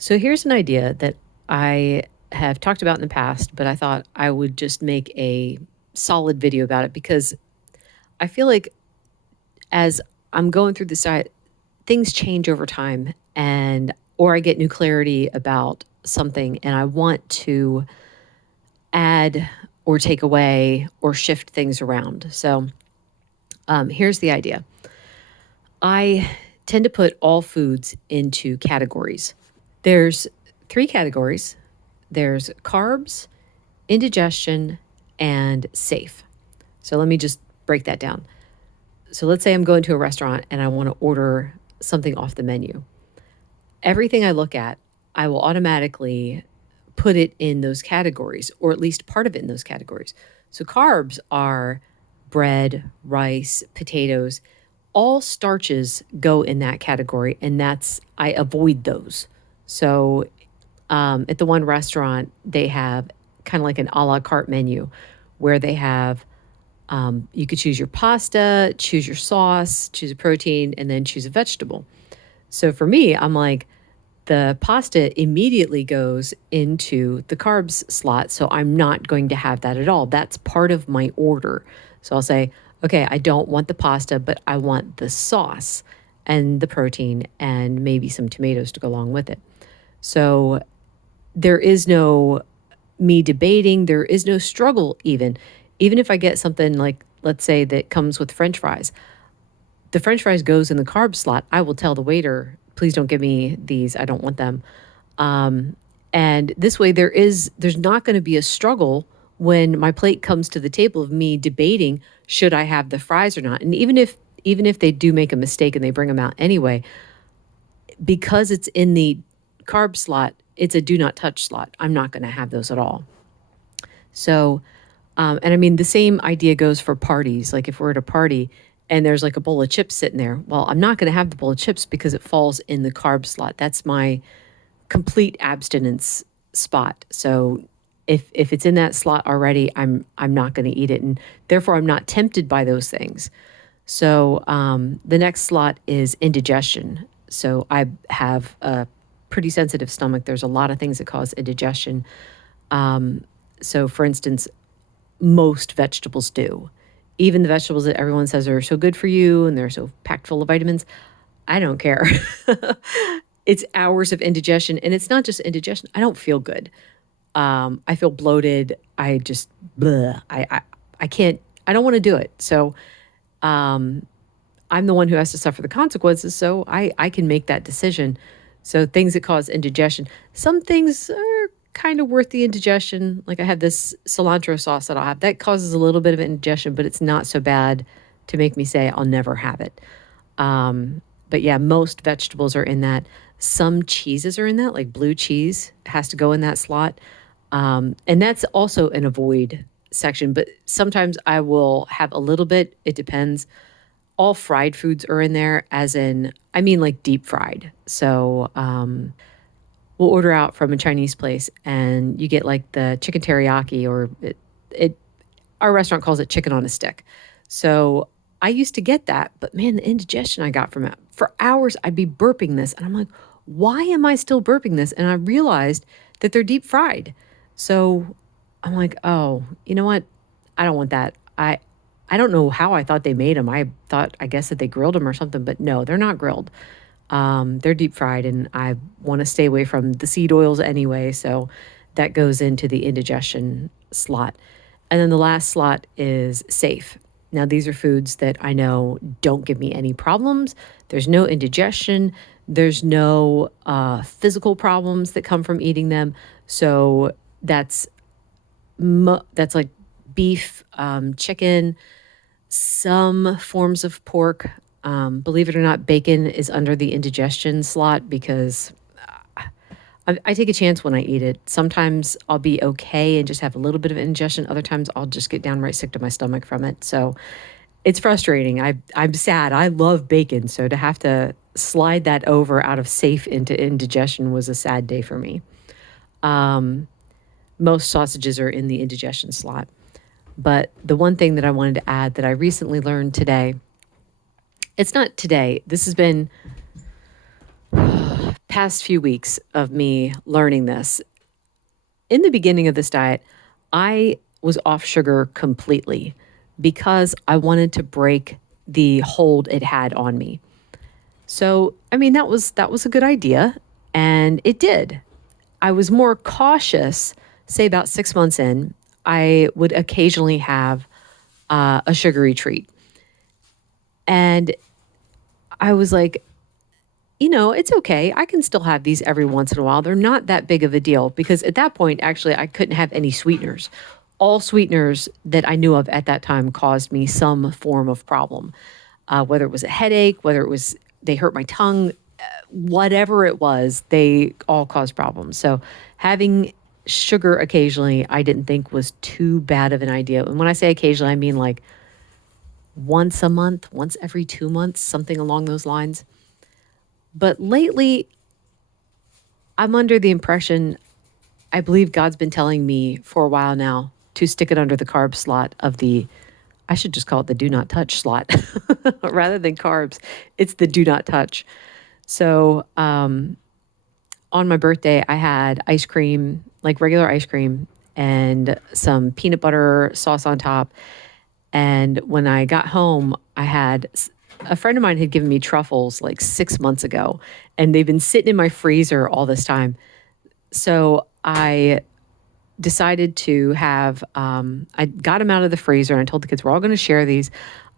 So here's an idea that I have talked about in the past, but I thought I would just make a solid video about it because I feel like as I'm going through this diet, things change over time and or I get new clarity about something and I want to add or take away or shift things around. So here's the idea. I tend to put all foods into categories. There's three categories. There's carbs, indigestion, and safe. So let me just break that down. So let's say I'm going to a restaurant and I want to order something off the menu. Everything I look at, I will automatically put it in those categories, or at least part of it in those categories. So carbs are bread, rice, potatoes, all starches go in that category, and I avoid those. So at the one restaurant, they have kind of like an a la carte menu where they have you could choose your pasta, choose your sauce, choose a protein, and then choose a vegetable. So for me, I'm like, the pasta immediately goes into the carbs slot. So I'm not going to have that at all. That's part of my order. So I'll say, okay, I don't want the pasta, but I want the sauce and the protein and maybe some tomatoes to go along with it. So there is no me debating, there is no struggle even. Even if I get something like, let's say, that comes with French fries, the French fries goes in the carb slot. I will tell the waiter, please don't give me these. I don't want them. And this way there's not going to be a struggle when my plate comes to the table of me debating, should I have the fries or not? And even if they do make a mistake and they bring them out anyway, because it's in the carb slot, it's a do not touch slot. I'm not going to have those at all. So, and I mean, the same idea goes for parties. Like if we're at a party and there's like a bowl of chips sitting there, well, I'm not going to have the bowl of chips because it falls in the carb slot. That's my complete abstinence spot. So if it's in that slot already, I'm not going to eat it, and therefore I'm not tempted by those things. So the next slot is indigestion. So I have a pretty sensitive stomach. There's a lot of things that cause indigestion. So for instance, most vegetables do. Even the vegetables that everyone says are so good for you and they're so packed full of vitamins, I don't care. It's hours of indigestion, and it's not just indigestion. I don't feel good. I feel bloated. I just, bleh. I can't, I don't want to do it. So I'm the one who has to suffer the consequences, so I can make that decision. So things that cause indigestion, some things are kind of worth the indigestion. Like I have this cilantro sauce that I'll have. That causes a little bit of indigestion, but it's not so bad to make me say I'll never have it. But yeah, most vegetables are in that. Some cheeses are in that, like blue cheese has to go in that slot. And that's also an avoid section, but sometimes I will have a little bit. It depends. All fried foods are in there, as in, I mean, like deep fried. So we'll order out from a Chinese place and you get like the chicken teriyaki, or our restaurant calls it chicken on a stick. So I used to get that, but man, the indigestion I got from it, for hours I'd be burping this. And I'm like, why am I still burping this? And I realized that they're deep fried. So I'm like, oh, you know what? I don't want that. I don't know how I thought they made them. I guess that they grilled them or something, but no, they're not grilled. They're deep fried, and I want to stay away from the seed oils anyway. So that goes into the indigestion slot. And then the last slot is safe. Now, these are foods that I know don't give me any problems. There's no indigestion. There's no physical problems that come from eating them. So that's like beef, chicken, some forms of pork. Believe it or not, bacon is under the indigestion slot because I take a chance when I eat it. Sometimes I'll be okay and just have a little bit of indigestion. Other times I'll just get downright sick to my stomach from it. So it's frustrating. I'm sad. I love bacon. So to have to slide that over out of safe into indigestion was a sad day for me. Most sausages are in the indigestion slot. But the one thing that I wanted to add that I recently learned today, it's not today, this has been past few weeks of me learning this, in the beginning of this diet, I was off sugar completely because I wanted to break the hold it had on me. So, I mean, that was a good idea, and it did. I was more cautious, say about 6 months in. I would occasionally have a sugary treat. And I was like, it's okay. I can still have these every once in a while. They're not that big of a deal because at that point, actually, I couldn't have any sweeteners. All sweeteners that I knew of at that time caused me some form of problem, whether it was a headache, whether it was they hurt my tongue, whatever it was, they all caused problems. So having sugar occasionally, I didn't think was too bad of an idea. And when I say occasionally, I mean like once a month, once every 2 months, something along those lines. But lately, I'm under the impression, I believe God's been telling me for a while now to stick it under the carb slot of I should just call it the do not touch slot rather than carbs. It's the do not touch. So on my birthday, I had ice cream, like regular ice cream, and some peanut butter sauce on top. And when I got home, a friend of mine had given me truffles like 6 months ago, and they've been sitting in my freezer all this time. So I decided to I got them out of the freezer and I told the kids we're all going to share these.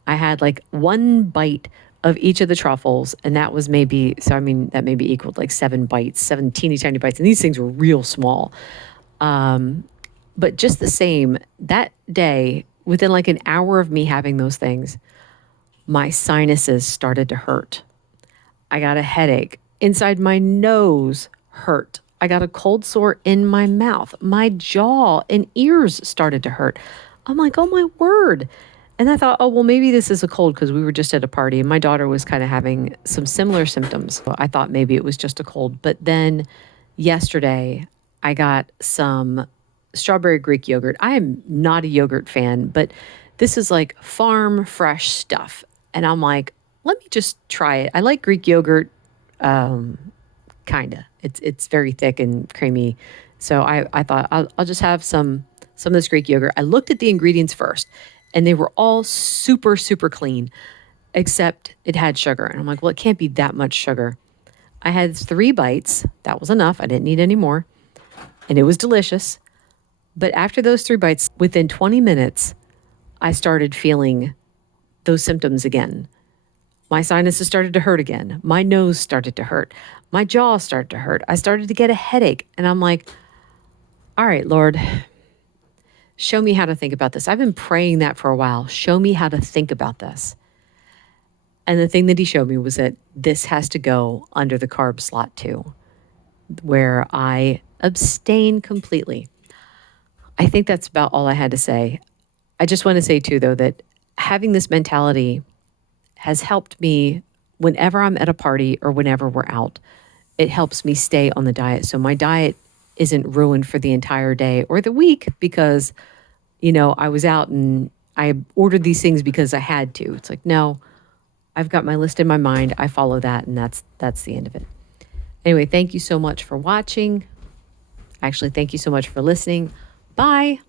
I had like one bite of each of the truffles, and that was that maybe equaled like 7 bites, 7 teeny tiny bites. And these things were real small. But just the same, that day, within like an hour of me having those things, my sinuses started to hurt. I got a headache. Inside my nose hurt. I got a cold sore in my mouth. My jaw and ears started to hurt. I'm like, oh my word. And I thought, oh, well, maybe this is a cold because we were just at a party and my daughter was kind of having some similar symptoms. So I thought maybe it was just a cold. But then yesterday, I got some strawberry Greek yogurt. I am not a yogurt fan, but this is like farm fresh stuff. And I'm like, let me just try it. I like Greek yogurt, kind of. It's very thick and creamy. So I thought I'll just have some of this Greek yogurt. I looked at the ingredients first, and they were all super, super clean, except it had sugar. And I'm like, well, it can't be that much sugar. I had 3 bites. That was enough. I didn't need any more. And it was delicious. But after those 3 bites, within 20 minutes, I started feeling those symptoms again. My sinuses started to hurt again. My nose started to hurt. My jaw started to hurt. I started to get a headache. And I'm like, all right, Lord, show me how to think about this. I've been praying that for a while. Show me how to think about this. And the thing that he showed me was that this has to go under the carb slot too, where I abstain completely. I think that's about all I had to say. I just want to say too, though, that having this mentality has helped me whenever I'm at a party or whenever we're out. It helps me stay on the diet. So my diet isn't ruined for the entire day or the week because, I was out and I ordered these things because I had to. It's like, no, I've got my list in my mind. I follow that, and that's the end of it. Anyway, thank you so much for watching. Actually, thank you so much for listening. Bye.